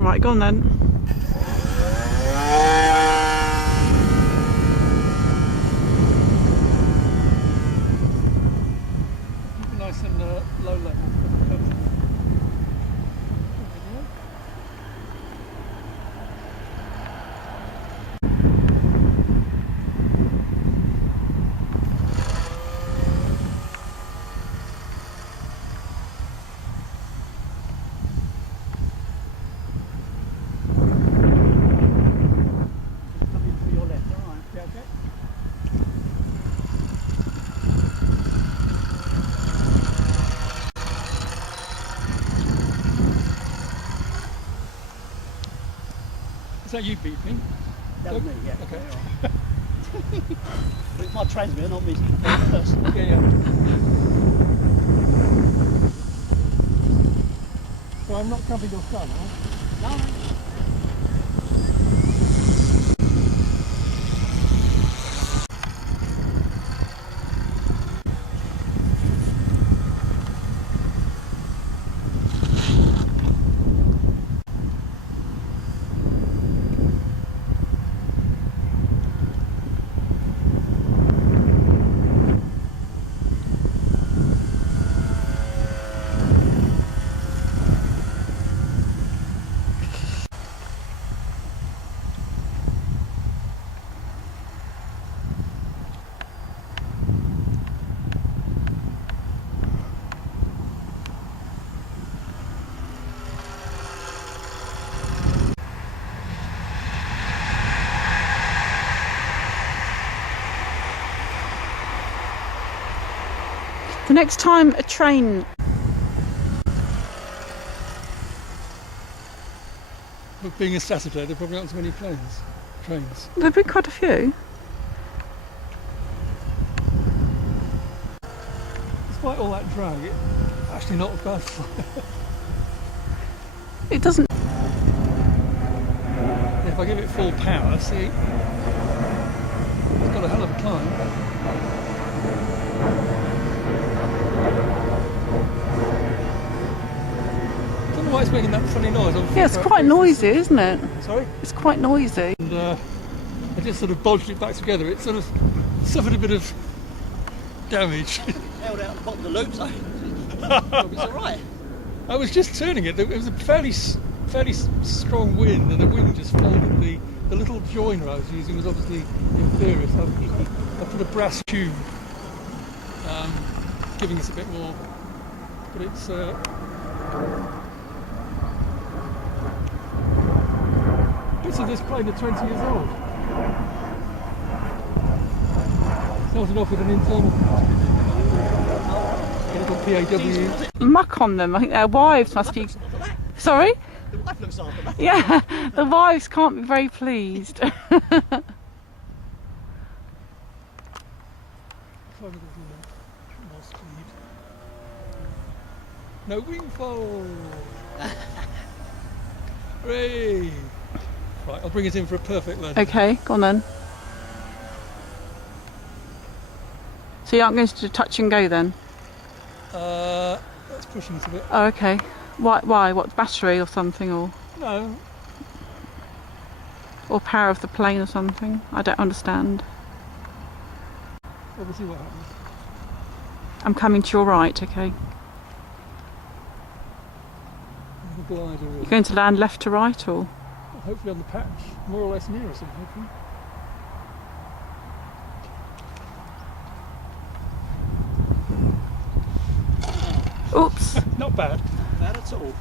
Right, go on then. Nice and low level. Is that you beeping? That was me, yeah. Okay. But it's my transmitter, not me personally. Yeah. So I'm not cramping your car now? No. The next time a train... But being a Saturday, there probably aren't so many trains. There've been quite a few. Despite all that drag, it's actually not a bad flight. It doesn't... If I give it full power, see, it's got a hell of a climb. I don't know why it's making that funny noise. Yeah, it's quite noisy, isn't it? Sorry? It's quite noisy. And I just sort of bodged it back together. It sort of suffered a bit of damage. Held out the bottom of the loop, so it's alright. I was just turning it. It was a fairly strong wind, and the wind just folded the little joiner I was using was obviously inferior. So I put a brass tube, giving us a bit more. But it's bits of this plane are 20 years old. Started off with an internal little PAW. Muck on them. I think their wives must be... Sorry? The wife looks after that. Yeah, the wives can't be very pleased. No wing fold. Hooray! Right, I'll bring it in for a perfect landing. Okay, go on then. So you aren't going to do touch and go then? That's pushing it a bit. Oh, okay. Why? What, battery or something, or No. or power of the plane or something? I don't understand. Well, we'll see what happens. I'm coming to your right, okay. The glider You're going to land left to right, or? hopefully on the patch, more or less near us, I'm hoping. Oops. Not bad. Not at all.